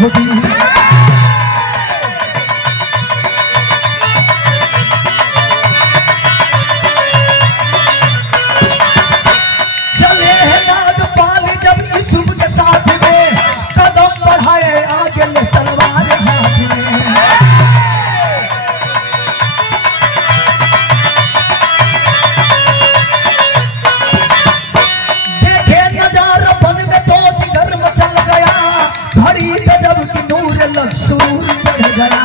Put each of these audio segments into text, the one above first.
होती। चले हैं नागपाल जब यूसुफ के साथ में, कदम बढ़ाए आगे ले तलवार हाथ में। देखे नजारा बन में तो जिगर मचल गया, घड़ी गजब की नूर लक्सूर चढ़ गया।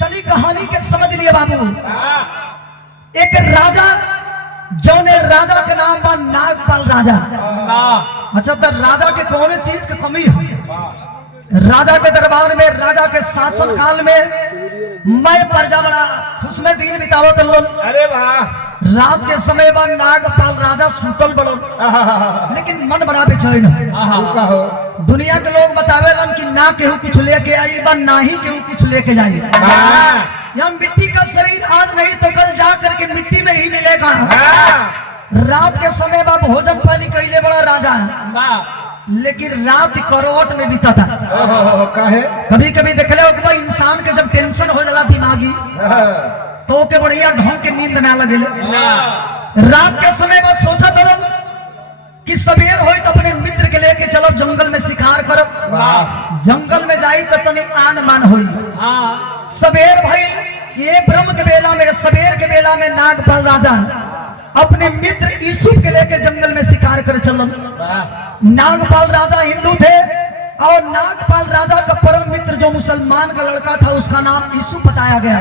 तनी कहानी के समझ लिए बाबू। एक राजा जौने राजा के नाम बा नागपाल राजा। अच्छा तो राजा के कौन चीज की कमी है? राजा के दरबार में, राजा के शासन काल में मैं प्रजा बड़ा खुश में दिन बितावत लोग। अरे वाह, रात के समय बा नागपाल राजा सुतल बड़ो, लेकिन मन बड़ा बेचैन है। दुनिया के लोग बतावेलन कि ना केहू कुछ लेके आई बा, ना ही केहू कुछ लेके जाई। यहाँ मिट्टी का शरीर आज नहीं तो कल जा करके मिट्टी में ही मिलेगा। रात के समय बा भोजन पानी कैले बड़ा राजा है, लेकिन रात करवट में बीता था। कभी कभी देख ले हो इंसान के जब टेंशन हो जाला दिमागी, तो के बढ़िया ढंग के नींद ना लगे। रात के समय बस सोचा था कि सवेर हो तो अपने मित्र के लेके चलो जंगल में शिकार करो। जंगल में जाई तो तनी आन मान हुई। सवेर भाई ये ब्रह्म के बेला में, सवेर के बेला में नागपाल राजा अपने मित्र यूसुफ के लेके जंगल में शिकार कर चलो। नागपाल राजा हिंदू थे और नागपाल राजा का परम मित्र जो मुसलमान का लड़का था उसका नाम यूसुफ बताया गया।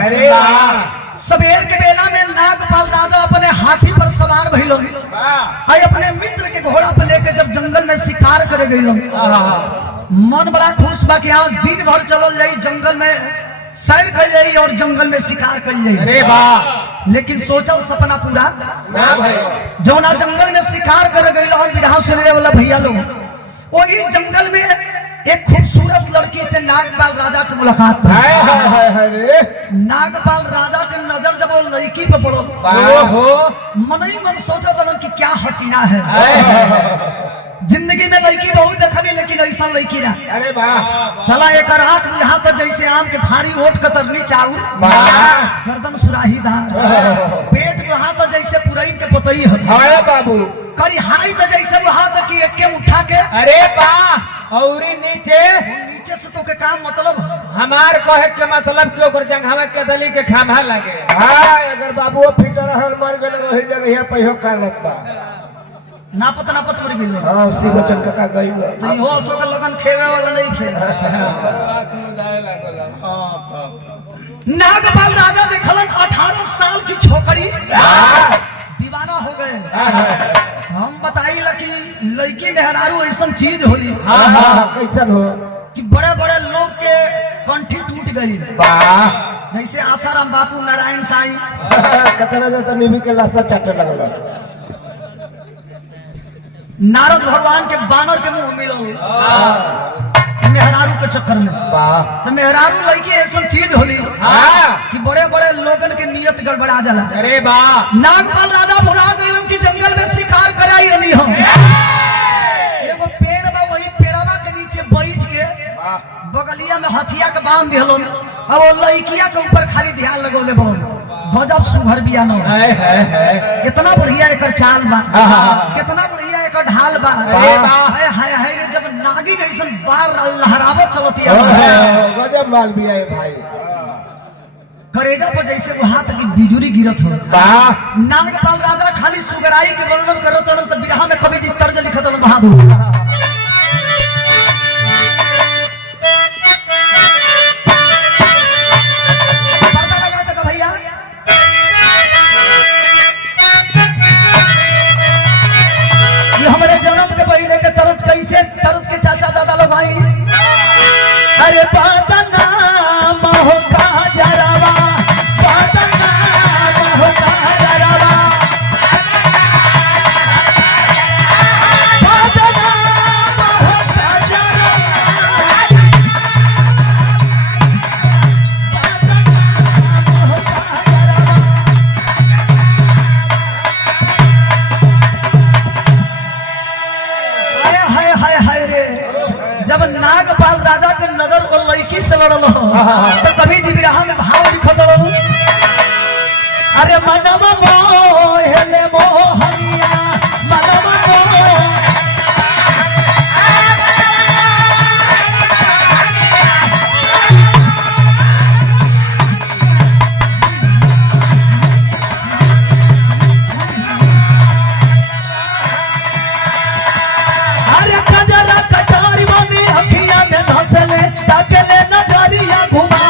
सवेर के बेला में नागपाल राजा अपने हाथी पर सवार भइलो, अपने मित्र के घोड़ा पर लेके जब जंगल में शिकार करे गइलो। मन बड़ा खुश बा कि आज दिन भर चलल जाई, जंगल में सैर कर जाई और जंगल में शिकार कर जाई। अरे वाह, लेकिन सोचल सपना पूरा ना भाई। जो ना जंगल में शिकार कर गइलो और बिरहा सुनने वाला भैया लोग, वही जंगल में एक खूबसूरत लड़की से नागपाल राजा की मुलाकात हुई। नागपाल राजा की नजर जब वो लड़की पे पड़ो, मन ही मन सोचा था कि क्या हसीना है। जिंदगी में लड़की बहुत देखनी, लेकिन ऐसा लड़की ना। अरे वाह, चला एक आंख बुझा तो जैसे आम के भारी ओट कतरनी चाऊ, गर्दन सुराही धार, पेट बुझा तो जैसे पुरई के पोतई हो। अरे बाबू, करी हाई तो जैसे बुझा तो कि एक के उठा के। अरे वाह, और नीचे नीचे से तो के काम मतलब हमार कहे के मतलब क्यों कर जंघावा के दली के खामा लगे। हाँ, अगर बाबू फिटर हल मर गए वही जगह यहाँ पहियो करत बा। नापत मर गेल। हां, सी बचन का गई तो हो सो के लगन खेवे वाला नहीं खे। नागपाल राजा देखलन 18 साल की छोकरी दीवाना हो गए। हम बताइला कि लड़की मेहरारू ऐसा चीज होली। कैसन हो कि बड़े बड़े लोग के कंठी टूट गई। जैसे आसाराम बापू, नारायण साईं, कतना जैसा निमी के लाशा चाटे लगल। नारद भगवान के बानर के मुंह मिलो मेहरारू के चक्कर में। तो मेहरारू लड़की ऐसा चीज होली कि बड़े बड़े लोगन के नियत गड़बड़ा जाला। अरे वाह, नागपाल राजा भुला गए कि जंगल में शिकार कराई रही हम। एगो पेड़ बा, वही पेड़वा के नीचे बैठ के बगलिया में हथिया के बांध दिहलो। अब वो लड़किया के ऊपर खाली ध्यान लगोले बोल, गजब सुभर बिया न कितना बढ़िया एकर चाल बा, कितना बढ़िया एकर ढाल बा। हाय हाय हाय रे, जब नागी जैसन बार लहरावत चलतिया गजब माल बिया है भाई। करेजा पर जैसे वो हाथ की बिजुरी गिरत हो। नागपाल राजा खाली सुगराई के वर्णन करत हन, तो बिरहा में कवि जी तर्ज लिखत हन बहादुर। हमारे जन्म के पहले के तरज कैसे, तरज के चाचा दादा लोग भाई। अरे पातना महोका जरावा, पातना महोका जरावा, पातना महोका जरावा। नागपाल राजा के नजर और लड़की से लड़ल हो तो कभी जी बिरहा में भाव लिखत रहो अरे मनवा मोहले मोहनिया मनवा अरे कजरा कटारी वाली अखियां में धंसले ताकले नजरिया घुमा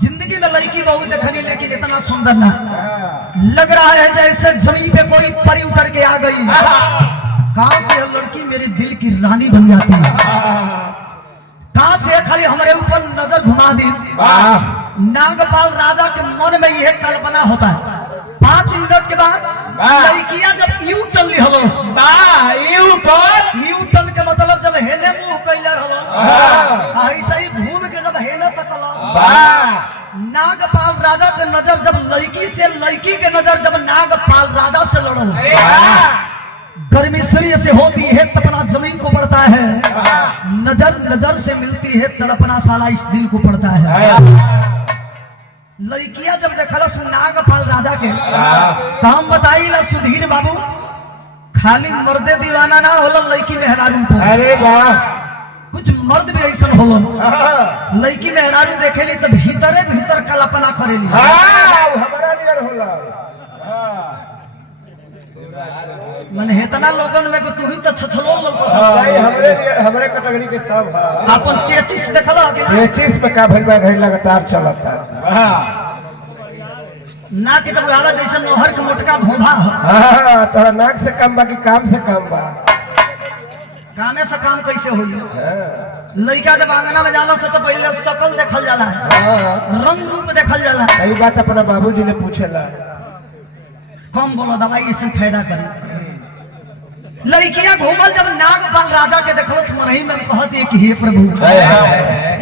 जिंदगी में लड़की बहुत देखनी लेकिन इतना सुंदर ना लग रहा है जैसे जमीन पे कोई परी उतर के आ गई। कहां से यह लड़की मेरे दिल की रानी बन जाती है, कहां से खाली हमारे ऊपर नजर घुमा दी। नागपाल राजा के मन में यह कल्पना होता है 5 मिनट के बाद लड़कियां जब यू टर्न ली हलो यू टर्न के मतलब जब हेने मुंह कैलर हलो ऐसे ही घूम के जब हेने तकला नागपाल राजा के नजर जब लड़की के नजर जब नागपाल राजा से लड़ल गर्मी सूर्य से होती है तपना जमीन को पड़ता है, नजर नजर से मिलती है तड़पना साला इस दिल को पड़ता है। लड़कियां जब देखलस नागपाल राजा के तो हम बताइला सुधीर बाबू खाली मर्दे दीवाना ना होला लड़की मेहरारू को। अरे वाह कुछ मर्द भी ऐसा होला लड़की मेहरारू देखेली तो भीतरे भीतर कल्पना करेली। हमारा नियर होला मन हेतना लोगन में को तू ही तो छछलो लोग हमरे कैटेगरी के सब अपन चेचिस देखला के ये चीज पे का भइल घड़ी लगातार चलता ना के तब गाला जैसे नोहर के मोटका भोभा हां तो नाक से कम बाकी काम से कम बा। कामे से काम कैसे होई लड़का जब आंगना में जाला से तो पहले शकल देखल जाला रंग रूप देखल जाला। यही बात अपना बाबूजी ने पूछेला कम बोलो दवाई इससे फायदा करे। लड़कियां घूमल जब नागपाल राजा के देखल मनही में कहती है कि हे प्रभु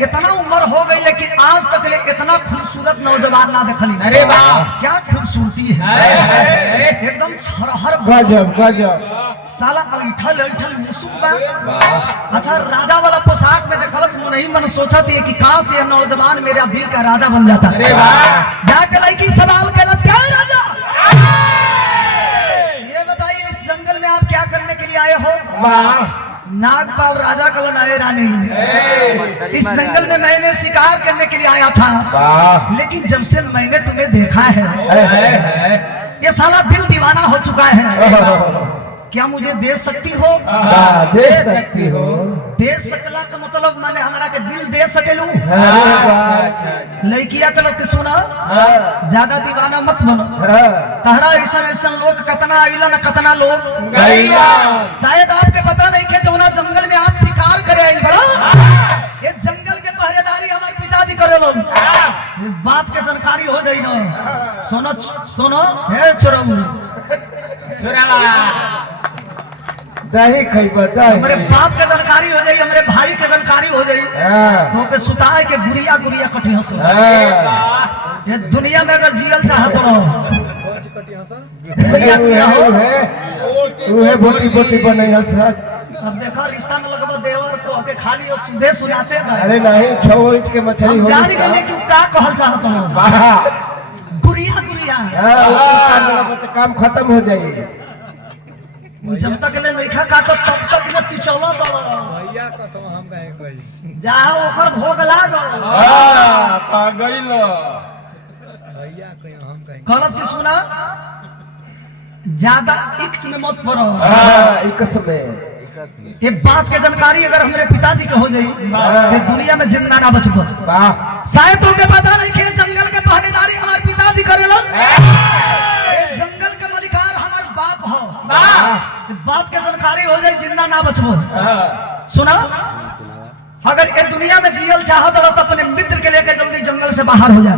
इतना उम्र हो गई लेकिन आज तक ले इतना खूबसूरत नौजवान ना देखली। अरे वाह क्या खूबसूरती है एकदम छरहर गजब गजब साला ऐठल ऐठल मुसुक बा। अच्छा राजा वाला पोशाक में देखलस मनही मन सोचत है कि काश ये नौजवान मेरा दिल का राजा बन जाता। अरे वाह जाके लड़की सवाल कलस क्या है राजा ये बताइए इस जंगल में आप क्या करने के लिए आए हो। नागपाल राजा का बनाए रानी इस जंगल में मैंने शिकार करने के लिए आया था लेकिन जब से मैंने तुम्हें देखा है ये साला दिल दीवाना हो चुका है। क्या मुझे दे सकती हो? दे सकती हो। दे सकला का मतलब माने हमारा के दिल दे सकेलू। लड़किया कलर के सुना ज्यादा दीवाना मत बनो। तहरा ऐसा ऐसा लोग कतना आइला न कतना लोग शायद आपके पता नहीं के जौना जंगल में आप शिकार करे आइल बड़ा ये जंगल के पहरेदारी हमारे पिताजी करे लो बात के जानकारी हो जाई ना। सुनो सुनो हे चोरऊ दही खइबा दही हमारे बाप के जानकारी हो जाई हमारे भाई के जानकारी हो जाई तो के सुताए के गुड़िया गुड़िया कटी हंस ये दुनिया में अगर जियल चाहत हो गुड़िया गुड़िया हो उहे बोटी बोटी बने हंस। अब देखो रिश्ता में लगवा देवर तो के खाली और सुधे सुनाते हैं। अरे नहीं 6 इंच के मछली हो जान गए कि का कहल चाहत हो गुड़िया गुड़िया काम खत्म हो जाई जब तक ले नहीं खा काटो तब तक न पिछला तो भैया कथम हम कहे गई जा ओकर भोग लागो का गइल भैया कहे हम कहे कलस के सुना ज्यादा इक्स में मत पड़ो। इक्स में ये बात के जानकारी अगर हमारे पिताजी के हो जाई ये दुनिया में जिंदा ना बचबो। शायद तो के पता नहीं कि जंगल के पहरेदारी हमारे पिताजी करेलन। जंगल के बात के जानकारी हो जाए जिंदा ना बचबो। सुना, अगर ये दुनिया में जियल चाहत हो तो अपने मित्र के लेकर जल्दी जंगल से बाहर हो जाए।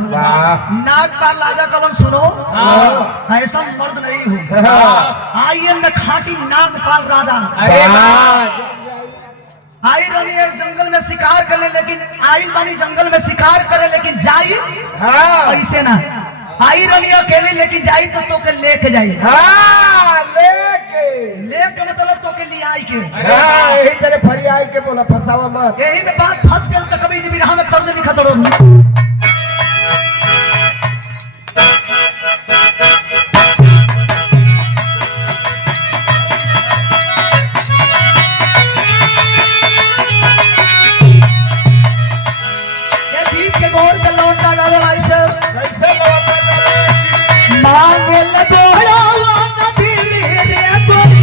नाग का राजा कलन सुनो, ऐसा मर्द नहीं हो। आइए न खाटी नागपाल राजा आई रही है जंगल में शिकार करे, लेकिन आई बानी जंगल में शिकार करे लेकिन जाई ऐसे ना। आई रही अकेली लेकिन जाई तो के लेके जाई। लेके मतलब तो के लिए आई के यही तेरे फरी आई के बोला फसावा मत। यही में बात फंस गई तो कभी जी बिरहा में तर्ज लिखा तोड़ो। ये गीत के बोल के लौटा गावे भाई सर मांगे लगोड़ा वाला दिल रे गोरी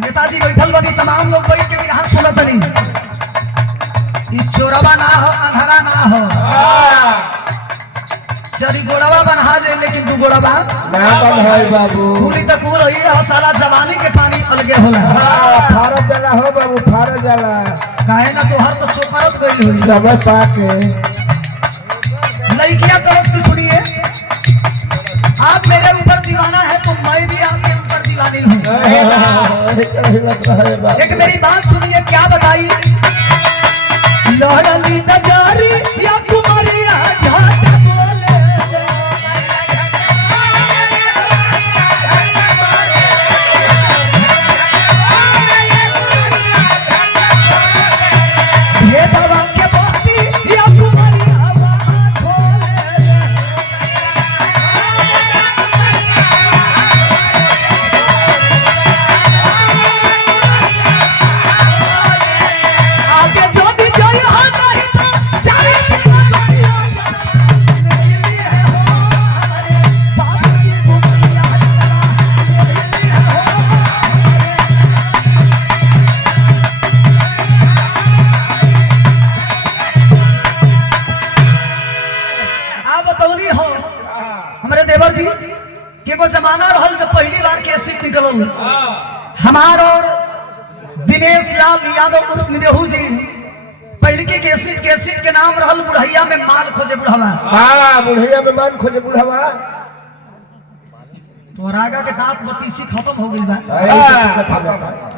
नेताजी बैठल बनी, तमाम लोग बैठ के बिरहा सुनत बनी। ई चोरवा ना हो, अंधारा ना हो, चरी गोड़वा बना जाए लेकिन दू गोड़वा ना बन है बाबू। पूरी तक कूल होई है साला जवानी के पानी अलगे होला। फारत जाला हो बाबू, फारत जाला काहे ना तोहर तो चोकरत गई हुई समझ पाके। लड़कियां करत की सुनिए, आप मेरे ऊपर दीवाना है तो मैं भी आपके ऊपर दीवानी हूँ। एक मेरी बात सुनिए, क्या बताई लहरली नजारी या कुमारिया झाट बोले ये दवा के बाती या कुमारिया बात बोले आगे जो भी जो यहाँ नहीं था चाहे कितना बढ़िया मेरे लिए हो हमारे बाबू जी को याद करा मेरे लिए हो आप बतौनी हो हमारे देवर जी के को जमाना रहल जब पहली बार कैसेट निकलल हमार और दिनेश लाल यादव उर्फ निदेहू जी पहले के कैसेट के नाम रहल बुढ़ैया में माल खोजे बुढ़वा। बुढ़िया में मान खोजे बुढ़वा। तो रागा के दांत बतीसी खत्म हो गई बा,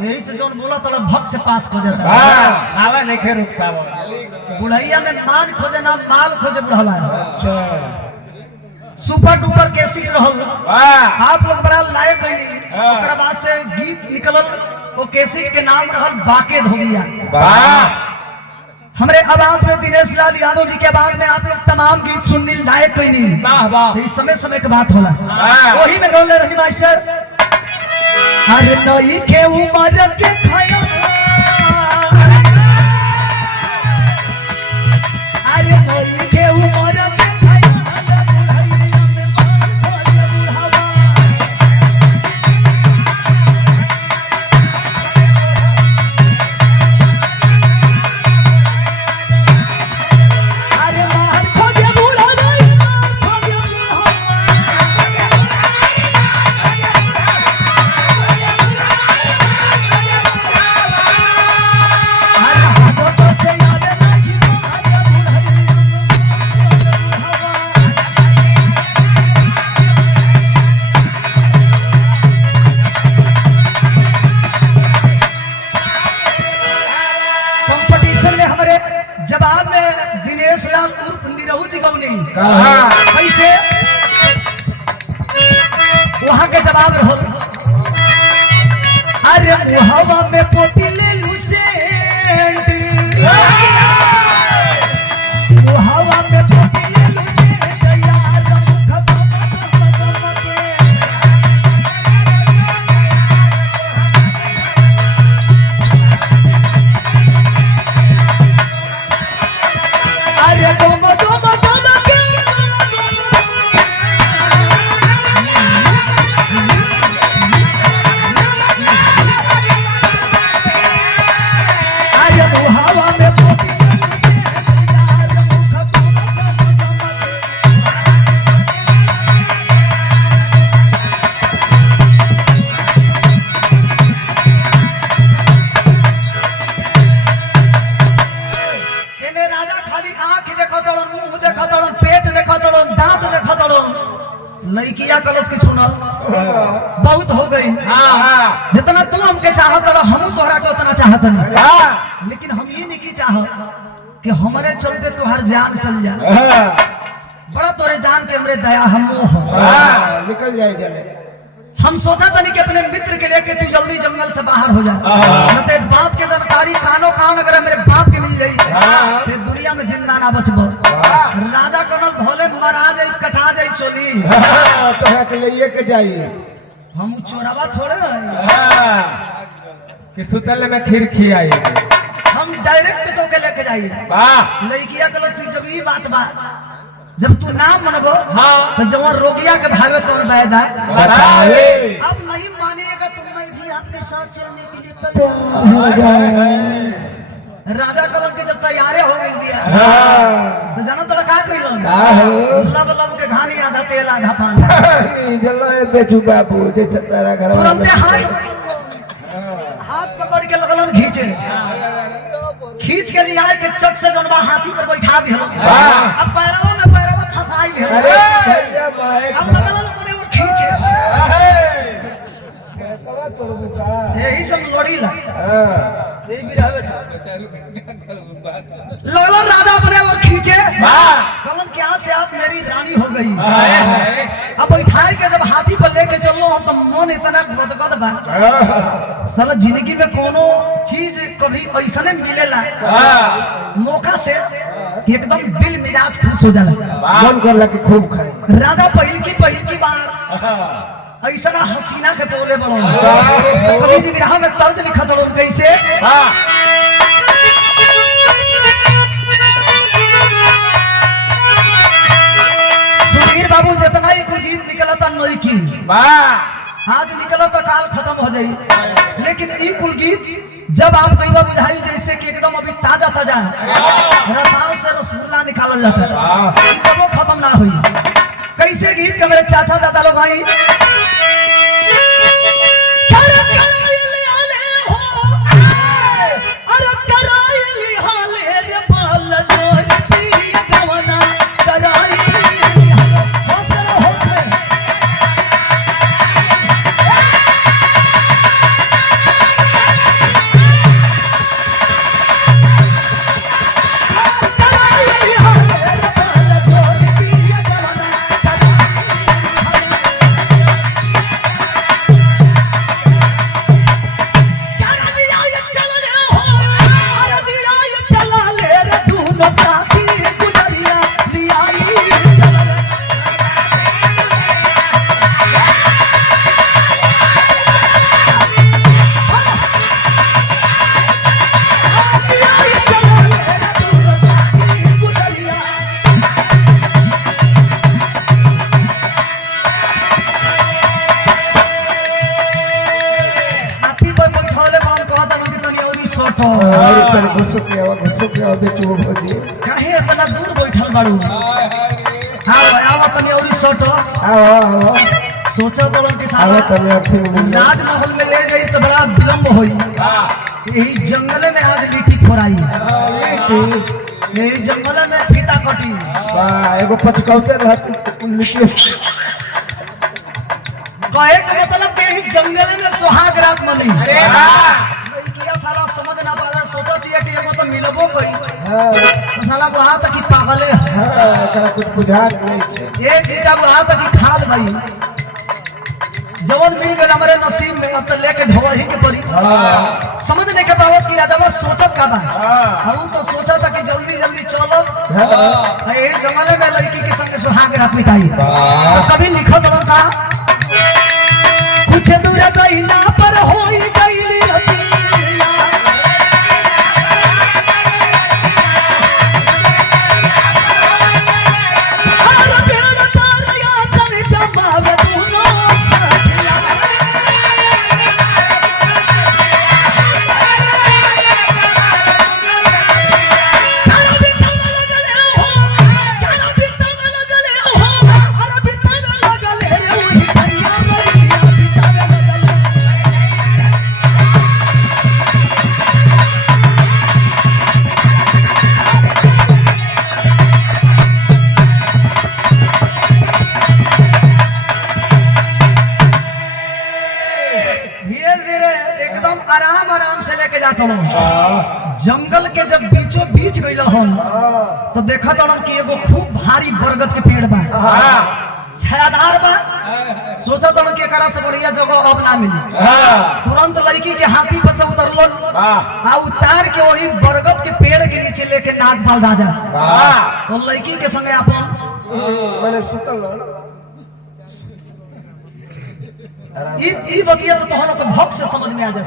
यही से जोन बोला तोड़ा भक्त से पास हो जाता आवा नहीं खे रुकता वो। बुढ़ैया में मान खोजे ना माल खोजे बुढ़वा। अच्छा सुपर डुपर कैसेट रहल, आप लोग बड़ा लायक कइली। ओकरा बाद से गीत निकलल, वो कैसेट के नाम रहल बाके धोबिया। हमरे आवाज में दिनेश लाल यादव जी के आवाज में आप लोग तमाम गीत सुनने लायक कइली। इस समय समय की बात होला, वही में रोले रही मास्टर। अरे नई के उमर के खाया अरे नई के उमर के खाया वहां के जवाब रहो अरे मुहवा में पोती ले लू सेंट मुहवा में पोती ले लू सेंट यार अरे तुम लड़किया कलश की छूना बहुत हो गई। जितना तू हमके चाहत रहा हम तोहरा के उतना चाहत नहीं लेकिन हम ये नहीं की चाह कि हमारे चलते तुहार जान चल जाए बड़ा तोरे जान के हमरे दया हम निकल जाए हम सोचा था नहीं कि अपने मित्र के लेके तू जल्दी जंगल से बाहर हो जाए न तो बात के जानकारी कानो कान अगर मेरे बाप के मिल जाई तो दुनिया में जिंदा ना बचबो राजा कनल भोले मरा जाई कटा जाई चोली तो के लिए के जाइए हम चोरावा थोड़े कि सुतल में खीर खियाई हम डायरेक्ट तो के लेके जाइए लड़किया कल जब ये बात बा जब तू नाम मनबो तो जवान रोगिया के भावे तो बैदा अब नहीं मानिएगा तो मैं भी आपके साथ चलने के लिए तैयार राजा कलम के जब तैयारे हो गई दिया तो जाना तो का कइलो लब लब के घानी आधा तेल आधा पानी जल्लो बेचू बाबू जैसे तेरा घर तुरंत हाथ पकड़ के लगलन खींच के लिए आए के चट से जनवा हाथी पर बैठा दिया अब पैरवा में पैरवा फंसाई है अब लगलन अपने वो खींचे यही सब लड़ी ला यही भी रहवे लगलन राजा अपने और खींचे कलन क्या से आप मेरी रानी हो गई अब बैठाए के जब हाथी पर लेके चलो तो मन इतना गदगद बा साला जिंदगी में कोनो चीज कभी ऐसा नहीं मिलेला मौका से कि एकदम दिल मिजाज खुश हो जाला मन करला कि खूब खाए राजा पहल की बार ऐसा हसीना के बोले बड़ो कभी जी विरह में तर्ज लिखा दो कैसे सुधीर बाबू जितना ही कुछ गीत निकला था नई की आज निकला तो काल खत्म हो जाई लेकिन ई कुल गीत जब आप कई बार बुझाई जैसे कि एकदम अभी ताजा ताजा रसाव से रसगुल्ला निकाला जाता है कबो खत्म ना हुई कैसे गीत के मेरे चाचा दादा लोग भाई काहे इतना दूर बैठल बाड़ू आवा तनी औरी सोचो तो के साथ राजमहल में ले जाई तो बड़ा विलंब होई यही जंगल में आज लिट्टी फोराई यही जंगल में फीता कटी एगो पटकौते रहती लिट्टी कहे के मतलब के ही जंगल में सुहाग रात मनी किया साला समझ ना पाला सोचो दिया कि एगो तो मिलबो कई तो साला बुढ़ा तक की पागल है कुछ बुझा नहीं एक ईटा बुढ़ा तक की खाल भाई जवन मिल गए हमारे नसीब में, अब तो लेके ढोवा ही के पड़ी। समझ नहीं के पावत की राजा सोचत का बा। हम तो सोचा था कि जल्दी जल्दी चलो ये जमाने में लड़की के संग सुहाग रात मिटाई। तो कभी लिखो तो का कुछ दूर गईला पर होई गईली रतिया, हर पेड़ तारिया सन जमावे तूनो सखिया। तारा बिता में लगले हो, तारा बिता में लगले हो, हर बिता में लगले रे वही भैया भैया बिता में लगले। धीरे धीरे एकदम आराम आराम से लेके जाता हूँ। जंगल के जब बीचों बीच गई हम तो देखा था कि एगो खूब भारी बरगद के पेड़ बा, छायादार बा। सोचा था कि एकरा से बढ़िया जगह अब ना मिली। तुरंत लड़की के हाथी पर से उतरलो आ उतार के वही बरगद के पेड़ के नीचे लेके नागपाल राजा और लड़की के संगे अपन मैंने सुतल ई बतिया तो तोहन के भक्त से समझ में आ जाए।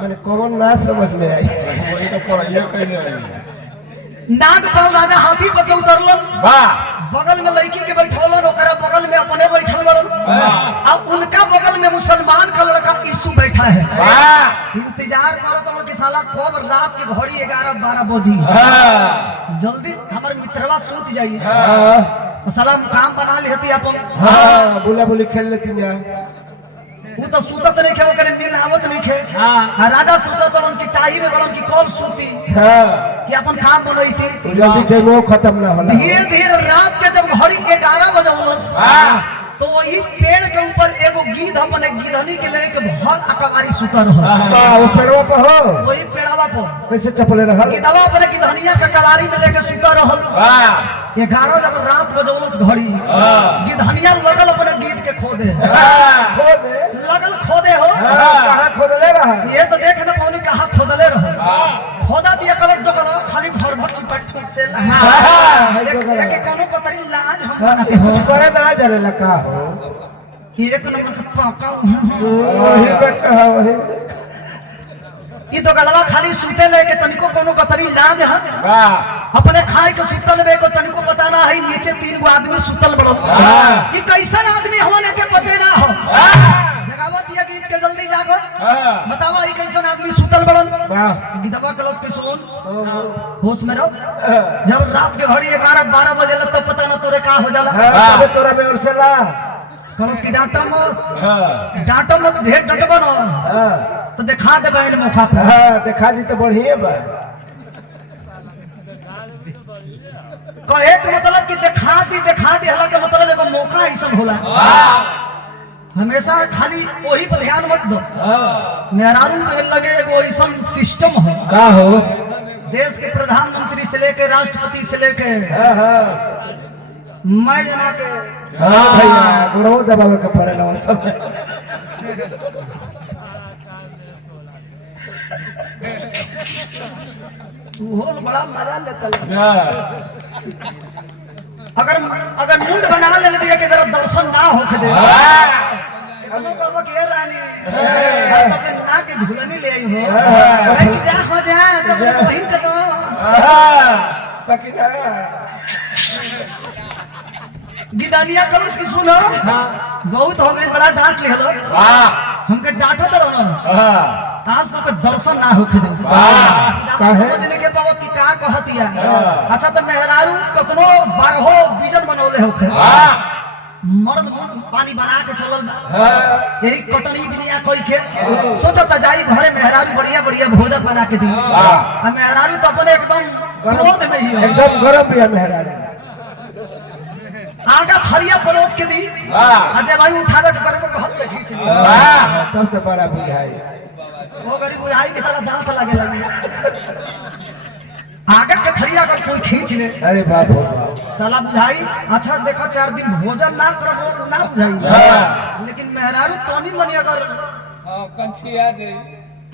मैंने कौन ना समझ में आई। वही तो पढ़ाइए कहने आई। नागपाल राजा हाथी पर से उतरलन, बगल में लड़की के बैठौलन, ओकरा बगल में अपने बैठल बड़न, अब उनका बगल में मुसलमान का लड़का यीशु बैठा है। इंतजार करो तो कि साला कब रात के घड़ी 11-12 बजी जल्दी हमारे मित्रवा सूत जाइए। तो साला काम बना लेती अपन। हाँ बोला बोली खेल लेती जा। वो तो सूतत नहीं खे, ओकरे नींद आवत नहीं खे। राजा सोचत हन कि टाई में बड़न कि कब सूती कि अपन काम बनई थी। जल्दी टाइम खत्म ना होला। धीरे धीरे रात के जब घड़ी 11 बजे होलस तो वही पेड़ के ऊपर एगो गीध अपने गिधनी के लेके भर अकबारी सुतर रहा। वो पेड़वा पर हो वही पेड़वा पर कैसे चपले रहा। गिधवा अपने गिधनिया के कबारी में लेके सुतर रहल। 11 जब रात बजौलस घड़ी गिधनिया लगल अपने गीत के खोदे लगल खोदे हो। कहाँ खोदले रहा। ये तो देख ना पौनी कहाँ खोदले रहो। खोदा दिया कलश जो करो खाली भर भर चिपट ठूस से एक कोनो कतरी लाज हम बना के हो करे ना जाने लगा हो। एक नंबर का पाका वही बेटा है वही। ई तो गलवा खाली सूते लेके तनिको कोनो कतरी लाज है। अपने खाए के सुतल में को तनिको पता ना है नीचे 3 गो आदमी सुतल बड़ो कि कैसन आदमी होने के पते ना हो। जगावत ये गीत के जल्दी जागो बतावा ई कैसन आदमी सुतल बड़न। गीतवा कलश के सुन होश में रहो। जब रात के घड़ी 11-12 बजे तब पता ना तोरे का हो जाला। अबे तोरा में और से ला कलश की डांटो मत ढेर डटबन तो दिखा दे बहन मुखा पे। दिखा दी तो बढ़िया बा। कहे के मतलब कि दिखा दी हला के मतलब एगो मौका ऐसा होला। हमेशा खाली वही पर ध्यान मत दो। मेहरारू के लगे एगो ऐसा सिस्टम है का हो। देश के प्रधानमंत्री से लेके राष्ट्रपति से लेके मैं जना के भैया गुड़ो दबावे के पड़े ना सब। वो बड़ा मजा लेता अगर मुंड बना ले दिया कि मेरा दर्शन ना होके दे कितनों कहबो कि रानी तो के ना के झूलनी ले आई हो कि जा हो जा जब वहीं के तो बाकी ना गिदानिया कलश की सुनो बहुत हो गई बड़ा डांट ले लो हमके डांटो तो रहो आज तो दर्शन ना होके दे समझ नहीं के पाओ कि का कहतिया। अच्छा तो मेहरारू कतनो 12 बीजन बनौले होखे मर्द पानी बना के चलल यही कटनी बिनिया कोई के सोचता जाई घरे मेहरारू बढ़िया बढ़िया भोजन बना के दी। मेहरारू तो अपने एकदम क्रोध में ही एकदम गरम भी है मेहरारू। आगा थरिया परोस के दी अजय भाई उठावे के कर को हाथ से खींच ली तब तो बड़ा बुझाई वो गरीब बुझाई के सारा दांत लगे आगे के थरिया अगर कोई खींच ले अरे बाप रे बाप साला बुझाई अच्छा देखो 4 दिन भोजन ना करबो ना बुझाई हाँ। लेकिन मेहरारू तनी मनी अगर कंछिया दे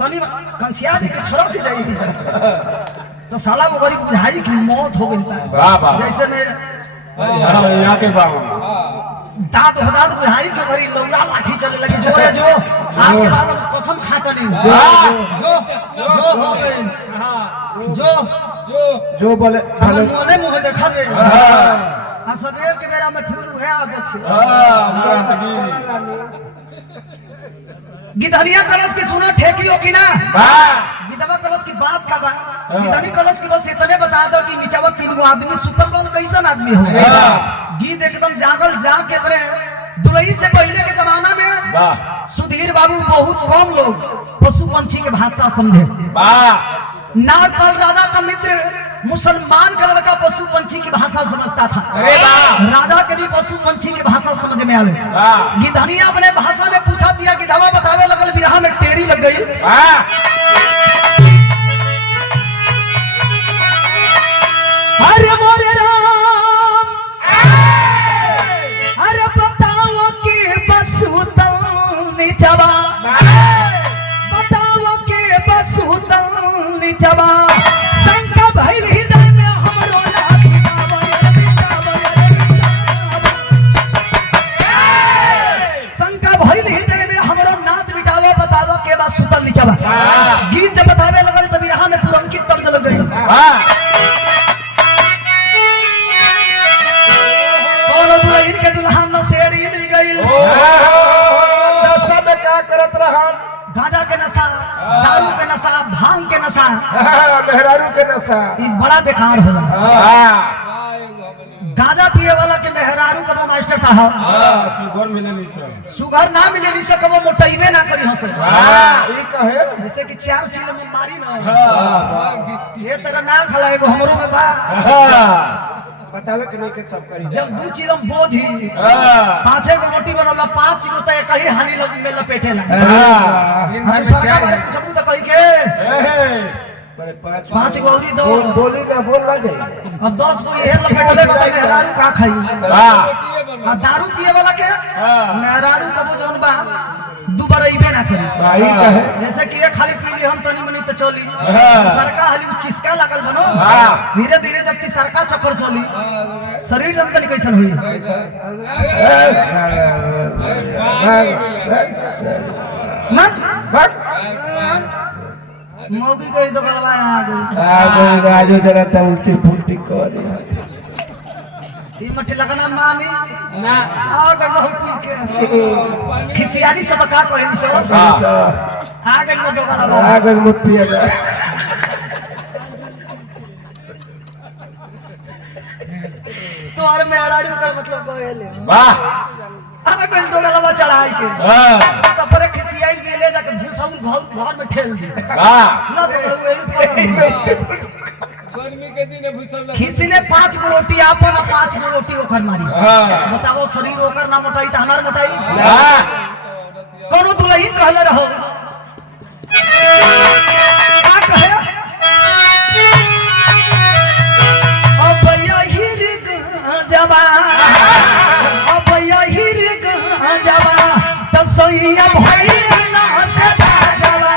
तनी कंछिया जी के छोड़ के जाई तो साला वो गरीब बुझाई की मौत हो गई वाह वाह जैसे मैं यहाँ के बाबू दांत हदात बुझाई के भरी लौला लाठी चले लगी जो है जो आज के बाद हम कसम खाता नहीं जो जो बोले अगर मोने मुंह देखा रे हाँ। सवेर के बेरा में फिर वह आदत है गिधनिया कलश की सुनो ठेकी हो की ना गिधवा कलश की बात का बा गिधनी कलश की बस इतने बता दो कि नीचे 3 गो आदमी सुतल बन कैसन आदमी हो गीत एकदम जागल जाग के अपने दुलही से पहले के जमाना में सुधीर बाबू बहुत कम लोग पशु पंछी के भाषा समझे नागपाल राजा का मित्र मुसलमान का लड़का पशु पंछी की भाषा समझता था राजा के भी पशु पंछी की भाषा समझ में आवे गिधनिया अपने भाषा में पूछा दिया गिधवा बतावे लगल बिरहा में टेरी लग गई अरे मोरे राम अरे बताओ कि बसुतल निचवा बताओ कि बसुतल निचवा शंका भइल हृदय में हमरो शंका भइल हृदय में हमरो नाथ मिटावो बताओ के बसुतल निचवा गीत जब बतावे लगल तब यहाँ में पुरनकित तर्ज लग गई इनके दुल्हा नशेड़ी मिल गई नशा में क्या करत रहा गांजा के नशा दारू के नशा भांग के नशा मेहरारू के नशा ये बड़ा बेकार होला गांजा पिए वाला के मेहरारू का वो मास्टर साहब सुगर मिले नहीं सर सुगर ना मिले नहीं सके वो मोटाइबे ना करी हंस ये कहे जैसे कि 4 चीज में मारी ना ये तरह ना खलाए वो हमरो में बा बतावे कि नहीं के सब करी जब 2 चिलम बोझी 5 गो रोटी बनला 5 गो तो एक ही हानि लग में लपेटेला हम सरकार बारे पूछबू तो कहि के बड़े 5 गो औरी दो बोली का बोल लगे अब 10 गो ये लपेटले बताई मेहरारू का खाई आ दारू पिए वाला के मेहरारू कबो जौन बा दुबारा इबे ना करी भाई कहे जैसे कि ये खाली पीली हम तनी मनी तो चली सरका हाली चिस्का लागल बनो धीरे धीरे जब ती सरका चक्कर चली शरीर जब तनी कैसन हुई ना मौकी गई तो गलवा आ गई राजू जरा तो उल्टी फुल्टी कर ई मट्टी लगना मानी ना आ गई बहुत पी के खिसियानी सब का कहे नि सब आ गई वो दो गलवा आ गई मुट्ठी है तो और मेहरारू कर मतलब कोहेले वाह आ गई दो गलवा चढ़ाई के तो पर खिसियाई के ले जाके भूसाउन घर में ठेल दी वाह ना तो वो गर्मी के दिन भूसल किसी ने 5 गो रोटी आपन 5 गो रोटी ओकर मारी बताओ शरीर ओकर ना मोटाई त हमार मोटाई कोनो दुल्हन कहले रहो का कहे अब यही रे जवा अब यही रे जवा त सैया भइल ना से जवा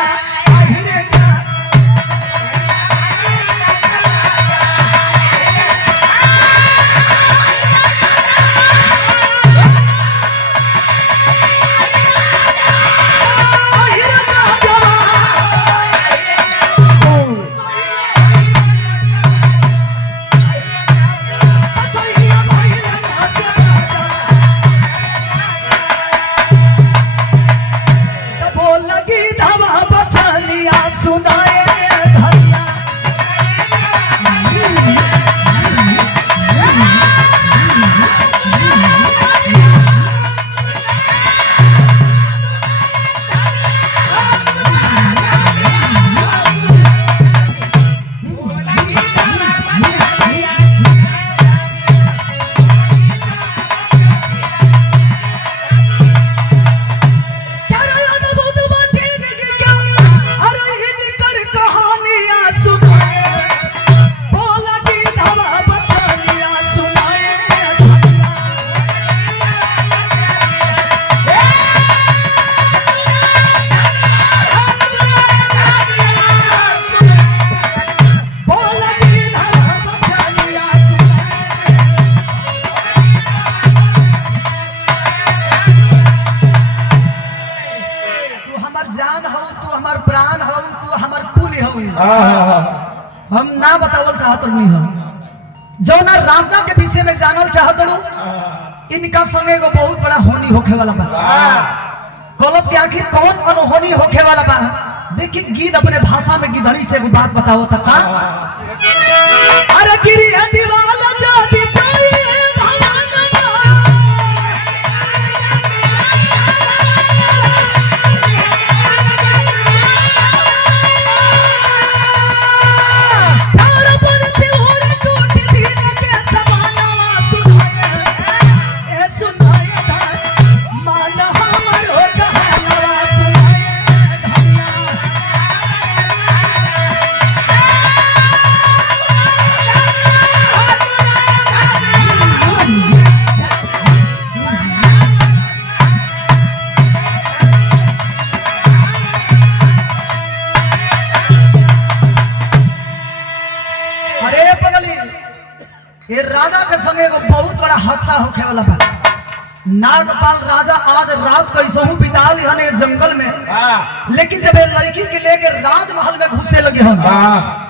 जान हो, तू हमार प्राण हो, तू हमार कुल हो। हम ना बतावल चाहत नहीं हम जो ना राजना के विषय में जानल चाहत हूँ। इनका संगे एगो बहुत बड़ा हानि होखे वाला बा। कॉलेज के आखिर कौन अनहोनी होखे वाला बा? देखिए गीत अपने भाषा में गिधड़ी से एगो बात बताओ था का। अरे गिरी है दीवाल जो बिछाई है भगवान तारा पर से ओरे टूट दिल के सवानवा सुनाए ए सुनाए धा मान हमर हो कहानवा सुनाए धनिया। अरे पगली, ये राजा के संगे एगो बहुत बड़ा हादसा होखे वाला बा। नागपाल राजा आज रात कैसहू बिता लिहने जंगल में, लेकिन जब ये लड़की के लेके राजमहल में घुसे लगे हम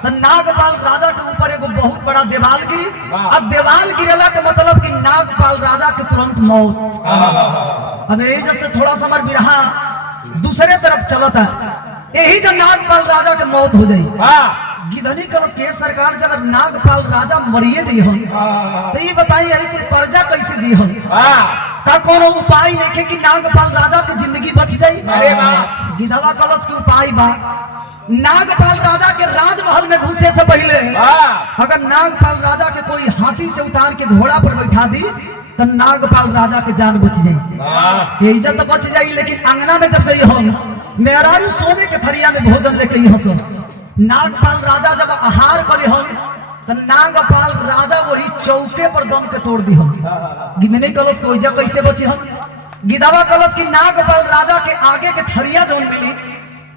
तो नागपाल राजा के ऊपर एगो बहुत बड़ा देवाल गिरी। अब देवाल गिरेला के मतलब कि नागपाल राजा के तुरंत मौत। अब यही जैसे थोड़ा सा हमार बिरहा दूसरे तरफ चलता है, यही जब नागपाल राजा के मौत हो जाई गिधनी कलश के सरकार जब नागपाल राजा मरिए जी हम तो ये बताइए कि प्रजा कैसे जी हम का कोनो उपाय नहीं कि नागपाल राजा की जिंदगी बच जाई। अरे वाह, गिधवा कलश के उपाय बा। नागपाल राजा के राजमहल में घुसे से पहले अगर नागपाल राजा के कोई हाथी से उतार के घोड़ा पर बैठा दी तो नागपाल राजा के जान बच जाई, ये इज्जत बच जाई। लेकिन अंगना में जब जाइए हम मेहरारू सोने के थरिया में भोजन लेके ही हंसो। नागपाल राजा जब आहार करे हम तो नागपाल राजा वही चौके पर दम के तोड़ दी हम। गिदनी कलश के वजह कैसे बची हम? गिदावा कलश की नागपाल राजा के आगे के थरिया जो मिली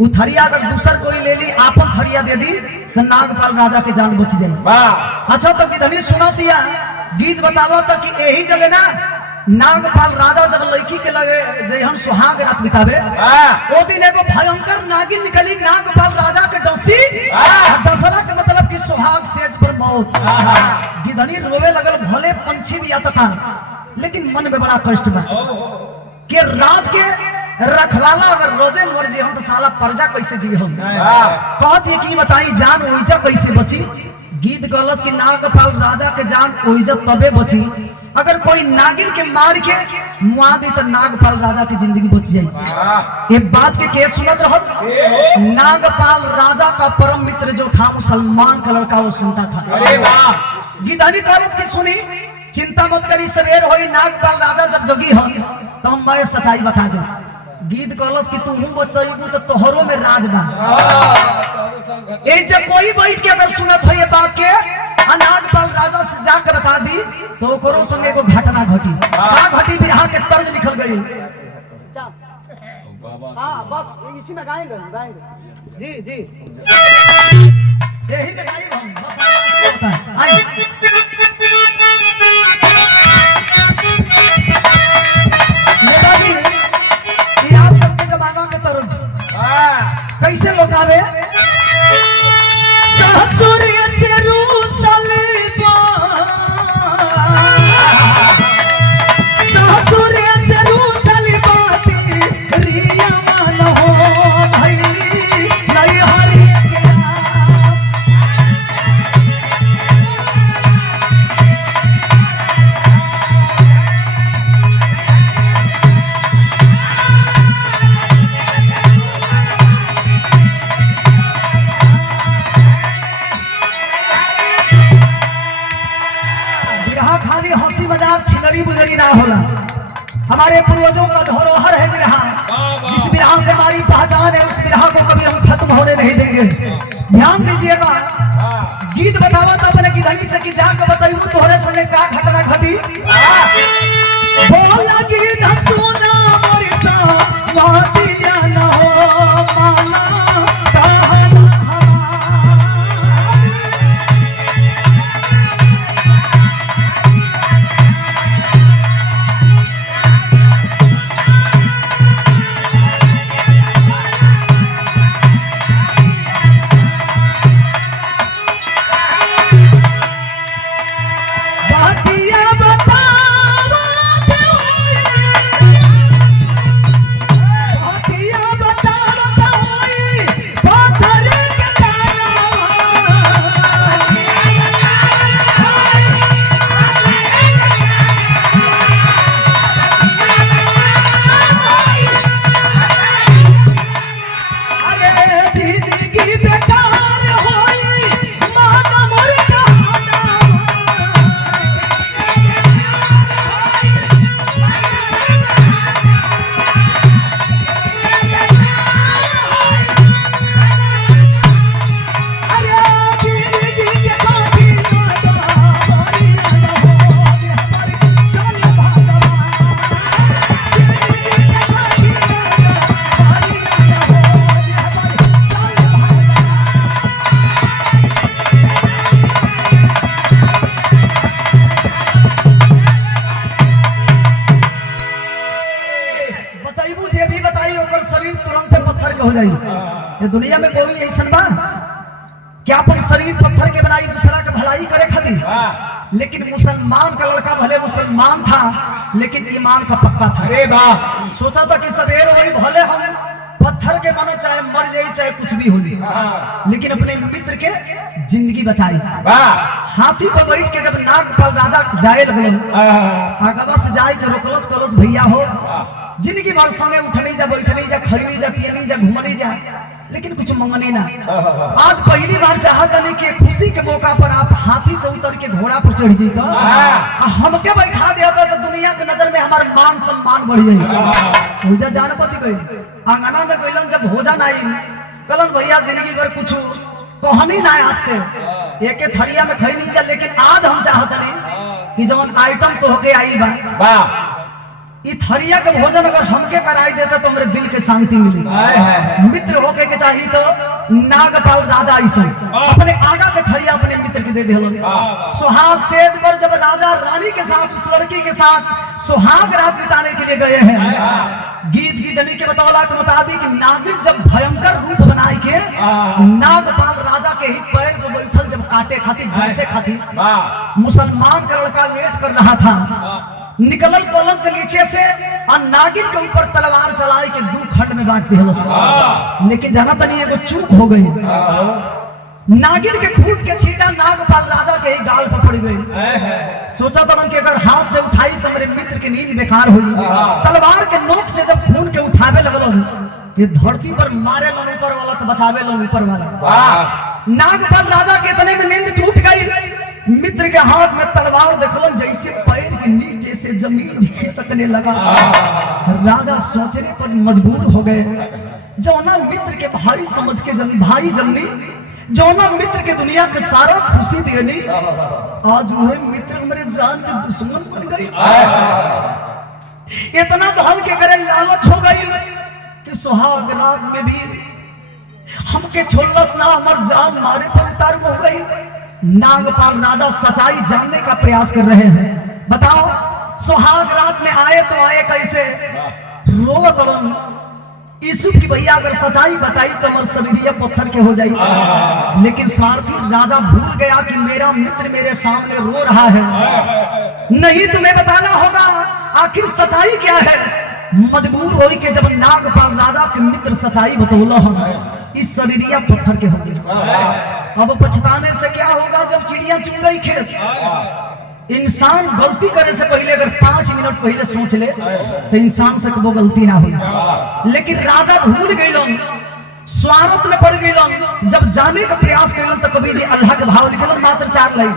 वो थरिया अगर दूसर कोई ले ली आपन थरिया दे दी तो नागपाल राजा के जान बच जाए। अच्छा तो गिदनी सुना दिया गीत बतावा तो कि यही जगह ना नागपाल राजा जब लड़की के लगे जे हम सुहाग रात बितावे वो दिन एगो भयंकर नागिन निकली नागपाल राजा के डसी डसला के मतलब कि सुहाग सेज पर मौत। गिधनी रोवे लगल, भले पंछी भी आता था लेकिन मन में बड़ा कष्ट बा कि राज के रखवाला अगर रोजे मर जी हम तो साला प्रजा कैसे जी हम। कहत है कि बताई जान ओइजा कैसे बची। गीत गलस की नागपाल राजा के जान ओइजा तबे बची अगर कोई नागिन के मार के मुआ दी तो नागपाल राजा की जिंदगी बच जाएगी। ये बात के केस सुनत रहत नागपाल राजा का परम मित्र जो था मुसलमान का लड़का वो सुनता था। अरे वाह, गीतानी कॉलेज की सुनी, चिंता मत करी सवेर होई नागपाल राजा जब जगी हम तो हम मैं सच्चाई बता दे। गीत कॉलेज की तू बताइबू तो तोहरों में राज बा। जब कोई बैठ के अगर सुनत हो ये बात के नागपाल राजा से जाकर बता दी तो ओकरो संगे को घटना घटी। का घटी बिरहा के तर्ज लिखल गई। हाँ बस इसी में गाएंगे जी जी यही में गाएंगे हम बस आइए। नेताजी ये आप सबके जमाना के तर्ज कैसे लोग आवे ससुर से रूसल ससुर से रूसल बाती रिया मन हो भाई नहीं हरि खाली हंसी मजाक छिनरी बुजरी ना होला। हमारे पूर्वजों का धरोहर है बिरहा। जिस बिरहा से हमारी पहचान है उस बिरहा को कभी हम खत्म होने नहीं देंगे। ध्यान दीजिएगा। गीत बतावा तो अपने गिधनी से कि जाकर बताइए तोहरे संगे का घटना घटी। बोला गीत सुना मोरी सा वादिया न हो माना बताइबू से भी बताई ओकर शरीर तुरंत पत्थर के हो जाई। ये दुनिया में कोई ऐसन बा क्या अपन शरीर पत्थर के बनाई दूसरा के भलाई करे खातिर। लेकिन मुसलमान का लड़का भले मुसलमान था लेकिन ईमान का पक्का था। अरे वाह, सोचा था कि सवेर वही भले हम पत्थर के बनो चाहे मर जाए चाहे कुछ भी हो जाए, लेकिन अपने मित्र के जिंदगी बचाई। हाथी पर बैठ के जब नागपाल राजा जाए लगल आगवा से जाए के रोकलस कलस भैया हो जिंदगी भर संगे उठनी जा बैठनी जा खैनी जा पियनी जा घूमनी जा लेकिन कुछ मंगनी ना। आज पहली बार चाहत जाने की खुशी के मौका पर आप हाथी से उतर के घोड़ा पर चढ़ जी हमके बैठा दिया तो दुनिया के नजर में हमारा मान सम्मान बढ़ जाए। पूजा जान पच गई आंगना में गइलन जब भोजन आई कलन भैया जिंदगी भर कुछ कहनी ना आपसे एक थरिया में खैनी जा, लेकिन आज हम चाहत नहीं कि जवन आइटम तो होके आई बा ई थरिया के भोजन अगर हमके कराई देता तो मेरे दिल के शांति मिली। मित्र होके के चाहिए तो नागपाल राजा ऐसा अपने आगा के थरिया अपने मित्र के दे दिलन। सुहाग सेज पर जब राजा रानी के साथ उस लड़की के साथ सुहाग रात बिताने के लिए गए हैं, गीत गीतनी के बतौला के मुताबिक नागिन जब भयंकर रूप बनाए के नागपाल राजा के ही पैर पर बैठल जब काटे खातिर भैंसे खातिर मुसलमान का लड़का वेट कर रहा था, निकलल पलंग के नीचे से और नागिन के ऊपर तलवार चलाए के दो खंड में बांट दिया। लेकिन जाना तनी एगो चूक हो गई, नागिन के खूट के छींटा नागपाल राजा के ही गाल पर पड़ गई। सोचा था कि अगर हाथ से उठाई तो मेरे मित्र की नींद बेकार हुई। तलवार के नोक से जब खून के उठावे लगल ये धरती पर मारे लन ऊपर वाला तो बचावे लन ऊपर वाला। नागपाल राजा के इतने में नींद टूट गई। मित्र के हाथ में तलवार देखलन जैसे पैर के नीचे से जमीन खिसकने लगा। राजा सोचने पर मजबूर हो गए, जौना मित्र के भाई समझ के भाई जमनी, जौना मित्र के दुनिया के सारा खुशी देनी, आज वह मित्र मेरे जान के दुश्मन बन गई। इतना धन के करे लालच हो गई कि सुहाग रात में भी हमके छोड़लस ना, हमार जान मारे पर उतार हो गई। नागपाल राजा सच्चाई जानने का प्रयास कर रहे हैं। बताओ सुहाग रात में आए तो आए कैसे? रो कलम यीशु की भैया अगर सच्चाई बताई तो हमारे शरीर पत्थर के हो जाए। लेकिन स्वार्थी राजा भूल गया कि मेरा मित्र मेरे सामने रो रहा है, नहीं तुम्हें बताना होगा आखिर सच्चाई क्या है। मजबूर हो के जब नागपाल राजा के मित्र सच्चाई बतौला इस शरीरिया पत्थर के होंगे। अब पछताने से क्या होगा जब चिड़िया चुन गई खेत। इंसान गलती करे से पहले अगर 5 मिनट पहले सोच ले तो इंसान से वो गलती ना हो। लेकिन राजा भूल गए, स्वार्थ में पड़ गए। जब जाने का प्रयास कर तो कभी भी अल्लाह के भाव निकल मात्र 4 लाइन।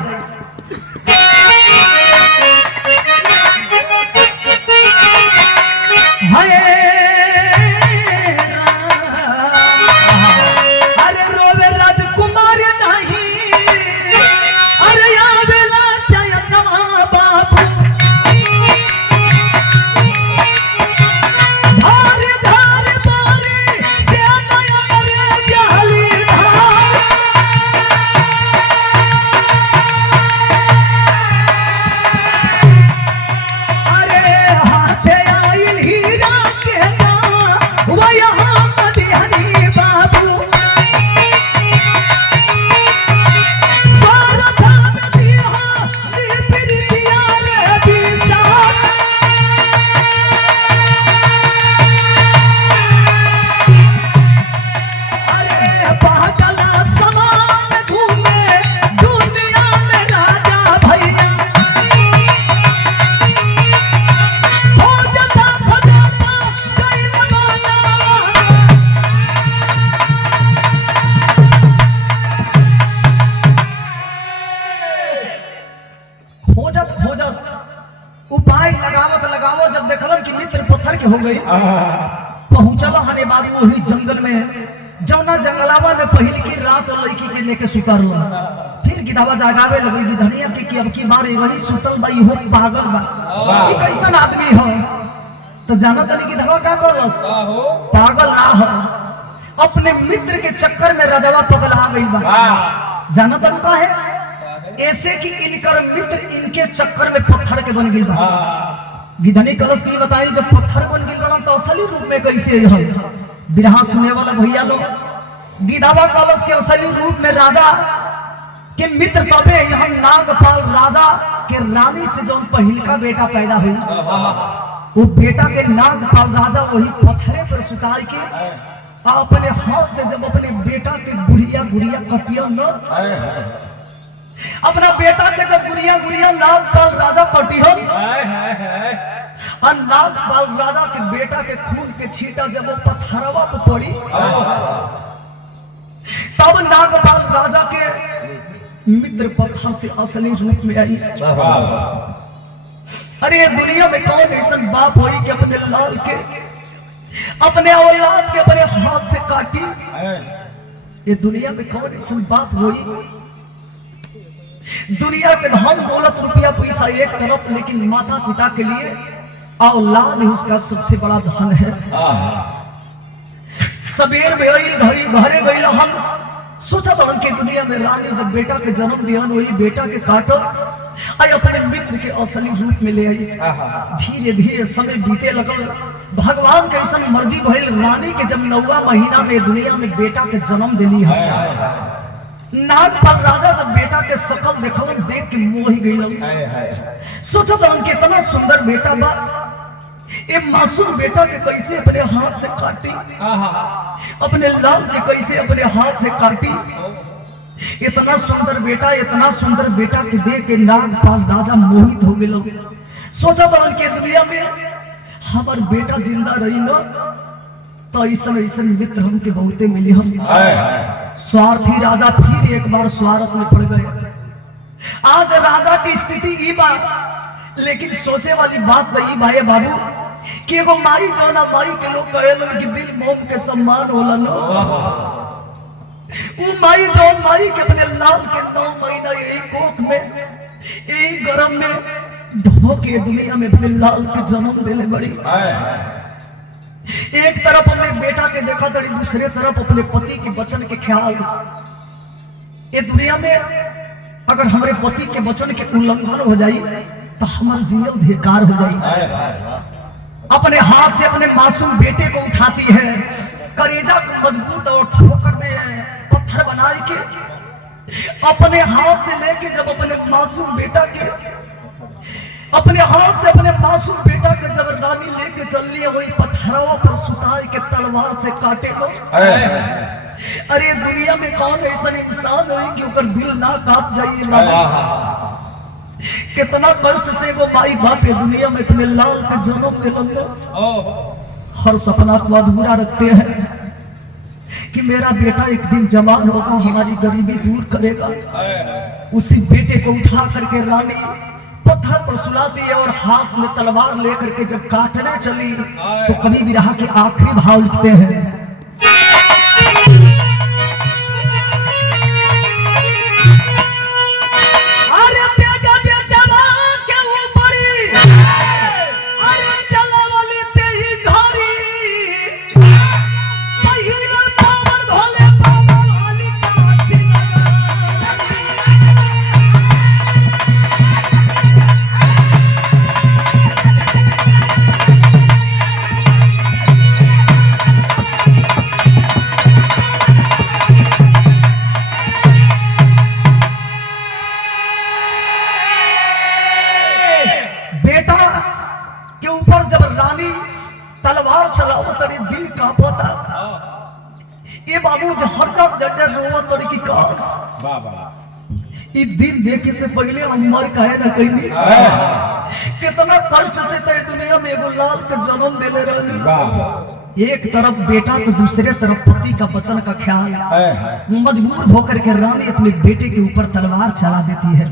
उपाय लगावत लगावो जब देखलन कि मित्र पत्थर के हो गई, पहुंचल हरे बाबू वही जंगल में, जौना जंगलावा में पहली की रात लड़की के लेके सुता रहा। फिर गिधावा जागावे लगल गिधनिया की अब की बार वही सुतल बाई हो पागल बा, ये कैसन आदमी हो। तो जाना तनी गिधवा का करस, पागल ना हो, अपने मित्र के चक्कर में रजवा पगला गई बा। जाना तनी का है ऐसे कि इनकर मित्र इनके चक्कर में पत्थर के बन गई बा। गिधनी कलश की बताई जब पत्थर बन गई बड़ा तो असली रूप में कैसे हम बिरहा सुने वाला भैया लोग गिधावा कलश के असली रूप में राजा के मित्र तबे यहाँ नागपाल राजा के रानी से जो पहिल का बेटा पैदा हुई वो बेटा के नागपाल राजा वही पत्थरे पर सुताई के अपने हाथ से जब अपने बेटा के गुड़िया गुड़िया कटिया न अपना बेटा के जब गुड़िया गुड़िया नागपाल राजा कटिया और नागपाल राजा के बेटा के खून के छींटा जब वो पत्थरवा पर पड़ी तब नागपाल राजा के मित्र पत्थर से असली रूप में आई। अरे दुनिया में कौन ऐसा बाप होई कि अपने लाल के अपने औलाद के अपने हाथ से काटी। ये दुनिया में कौन ऐसा बाप होई। दुनिया के धन दौलत रुपया पैसा एक तरफ लेकिन माता पिता के लिए औलाद ही उसका सबसे बड़ा धन है। सबेर में घरे गई हम सोचा था कि दुनिया में रानी जब बेटा के जन्म दिया वही बेटा के काटो आई अपने मित्र के असली रूप में ले आई। धीरे धीरे समय बीते लगल भगवान के ऐसा मर्जी भइल रानी के जब 9वां महीना में दुनिया में बेटा के जन्म दिली है। नागपाल राजा जब बेटा के शकल देखल देख के मोह गई सोचा था कि इतना सुंदर बेटा बा ये मासूम बेटा के कैसे अपने हाथ से काटी अपने लाल के कैसे अपने हाथ से काटी। इतना सुंदर बेटा के देख के नागपाल राजा मोहित हो गए। सोचा था कि दुनिया में हमार बेटा जिंदा रही ना तो ऐसा मित्र हमके बहुते मिली हम। स्वार्थी राजा फिर एक बार स्वार्थ में पड़ गए। आज राजा की स्थिति ई बा लेकिन सोचे वाली बात नहीं भाई बाबू कि एगो माई जो ना माई के लोग कहेलन कि दिल मोम के सम्मान होला न वो माई जो माई के अपने लाल के 9 महीना यही कोख में यही गरम में ढो के दुनिया में अपने लाल के जन्म देले बड़ी। एक तरफ अपने बेटा के देखा तड़ी दूसरे तरफ अपने पति के वचन के ख्याल। ये दुनिया में अगर हमारे पति के वचन के उल्लंघन हो जाए तो हमारा जीवन धिक्कार हो जाए। अपने हाथ से अपने मासूम बेटे को उठाती है करेजा को मजबूत और ठोकर में पत्थर बनाए के अपने हाथ से लेके जब अपने मासूम बेटा के अपने हाथ से अपने मासूम बेटा के जब रानी लेके चल लिए वही पत्थरों पर सुताई के तलवार से काटे लो। अरे दुनिया में कौन ऐसा इंसान हो कि उकर दिल ना कांप जाइए। कितना कष्ट से वो भाई बाप ये दुनिया में अपने लाल के जन्म दे हर सपना को अधूरा रखते हैं कि मेरा बेटा एक दिन जवान होगा हमारी गरीबी दूर करेगा। उसी बेटे को उठा करके रानी पत्थर पर सुलाती है और हाथ में तलवार लेकर के जब काटने चली तो कभी भी रहा के आखिरी भाव लिखते हैं। तलवार चलाओ तरी दिल कांपता ये बाबू हर जगह रोवा तरी की काश ये दिन देखे से पहले उम्र कहे ना कहीं कितना कष्ट से ते दुनिया में एगो लाल के जन्म देले रही। एक तरफ बेटा तो दूसरे तरफ पति का वचन का ख्याल मजबूर होकर के रानी अपने बेटे के ऊपर तलवार चला देती है।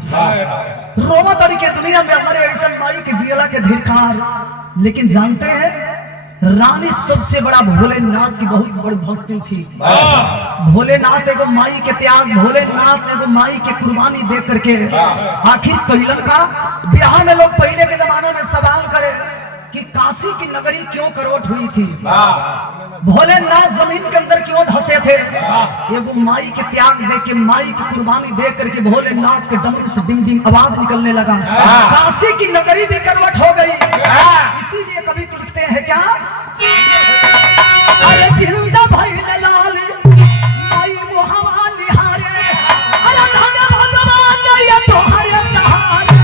रोवा तरी के दुनिया में हमारे ऐसा माई के जियला के धिक्कार। लेकिन जानते हैं रानी सबसे बड़ा भोलेनाथ की बहुत बड़ी भक्ति थी। भोलेनाथ एगो माई के त्याग भोलेनाथ एगो माई के कुर्बानी देख करके आखिर कैलन का ब्याह में लोग पहले के जमाने में सवाल करे कि काशी की नगरी क्यों करवट हुई थी, भोलेनाथ जमीन के अंदर क्यों धसे थे। एगो माई के त्याग दे के, माई की कुर्बानी दे करके भोलेनाथ के डमरू से डिम डिम आवाज निकलने लगा। काशी की नगरी भी करवट हो गई। इसीलिए कभी लिखते हैं क्या, अरे जिंदा भाई लाल माई मुहावा निहारे, अरे धन्य भगवान ये तोहरे सहारे।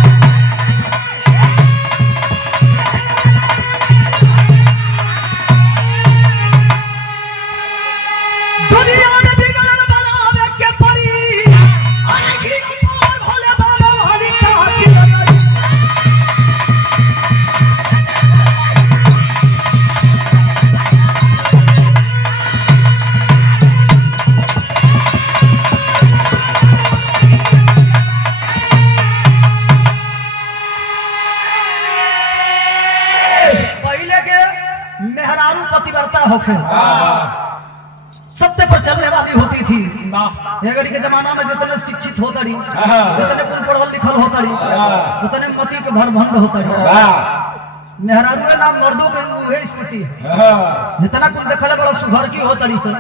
दुनिया में बिगड़ल बनावे के परी, अरे घी ऊपर भोले बाबा वाली काशी नगरी। पहले के मेहरारू पतिव्रता होखे, सत्य पर चलने वाली होती थी। अगर के जमाना में जितने शिक्षित हो तड़ी, जितने कुल पढ़ल लिखल हो तड़ी, उतने मती के भरभंड हो तड़ी। मेहरारू के नाम मर्दों के उहे स्थिति है। जितना कुल देखले बड़ा सुघर की हो तड़ी से,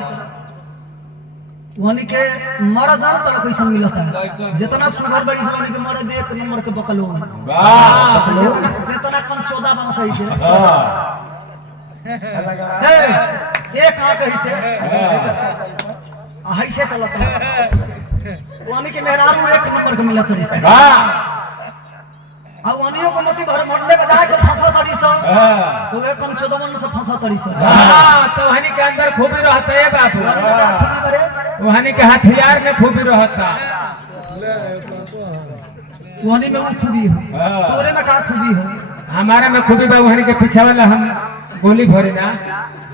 वनी के मर्द तड़ कैसे मिलता है। जितना सुघर बड़ी से वनी के मर्द एक नंबर के बकल हो। जितना जितना कम 14 बना सही से एक आ कहीं से हाई से चलता है। वनी के मेहरारू एक नंबर के मिलत तड़ी से। अब वनियों को मती भर मंडे बजाए के फंसा तड़ी से, तो एक कम 14 मन से फंसा तड़ी से। तो हनी के अंदर खूबी रहता है बाबू, वनी में क्या खूबी बरे, वहनी के हथियार में खूबी रहता। वनी में वो खूबी हो, तोरे में क्या खूबी हो। हमारा में खूबी बा, वहनी के पीछे वाला हम गोली भरे ना।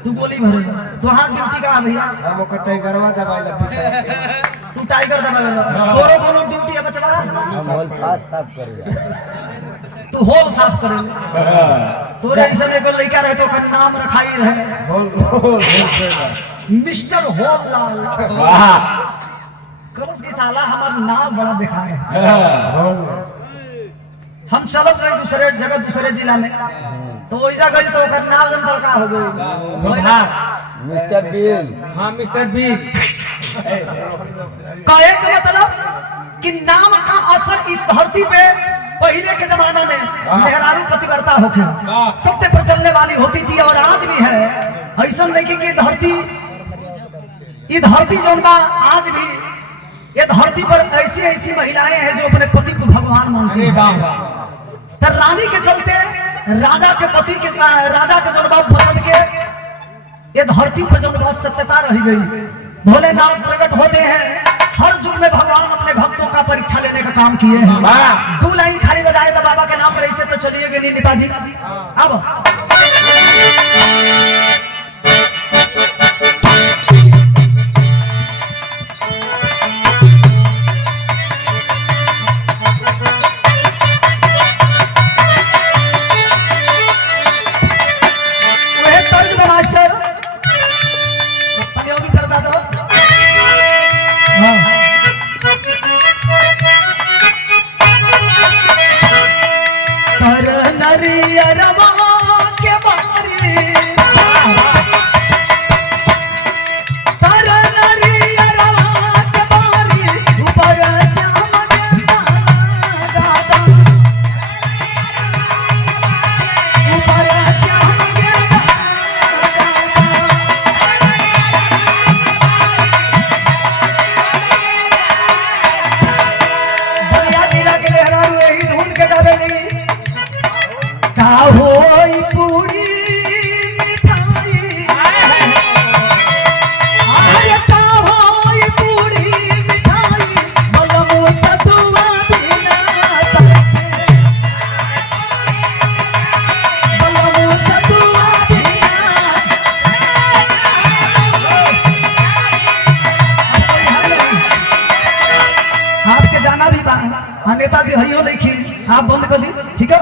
तू गोली भरे, तो हाँ ड्यूटी का भैया, हम ओकर टाइगरवा दबाइला पीछे। तू टाइगर दबा तोरो दोनों ड्यूटी है बचवा। हम होल फास्ट साफ करिया। तू होल साफ करे। तोरे ऐसा एगो लड़का रहे तो ओकर नाम रखाई रहे होल मिस्टर होल लाल। कलश की साला हमार नाम बड़ा बेकार है। हम चलत गए दूसरे जगह दूसरे जिला में, तो वैसा गई तो ओकर नाम जन बड़का हो गई। Mister bill. हाँ मिस्टर बी। कहे का मतलब कि नाम का असर इस धरती पे पहले के जमाना में मेहरारू पतिव्रता होके सत्य पर चलने वाली होती थी, और आज भी है। ऐसा नहीं कि धरती, ये धरती जो बा आज भी, ये धरती पर ऐसी ऐसी महिलाएं हैं जो अपने पति को भगवान मानती हैं। तो रानी के चलते राजा के पति के, राजा के जनबा वचन के ये धरती पर जनबा सत्यता रह गई। भोलेनाथ प्रकट होते हैं, हर युग में भगवान अपने भक्तों का परीक्षा लेने का काम किए हैं। 2 लाइन खाली बजाए तो बाबा के नाम पर, ऐसे तो चलिएगा नहीं नेताजी। अब वह तर्ज बनाशर पंजाबी करता दो। तर नरियरवा के बारी, तर नरियरवा के बारी, ऊपर श्याम दादा, ऊपर श्याम बलिया जिला के मेहरारू यही धुन के गावेली। का होई पूरी मिठाई, अरे का होई पूरी मिठाई, बलमो सतुआ बिना तरसे, बलमो सतुआ बिना। आपके जाना भी बा, नेताजी हइयो नहीं, आप बंद कर दी, ठीक है।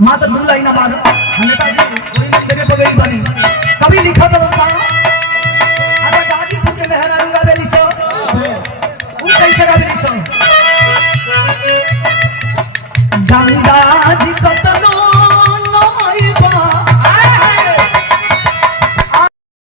मात्र 2 लाइन मारो। नेताजी कोई मेरे बगैर बनी कभी लिखा तो अगर गाजीपुर के मेहरारू गावेली सो, वो कैसे गावेली सो, गंगा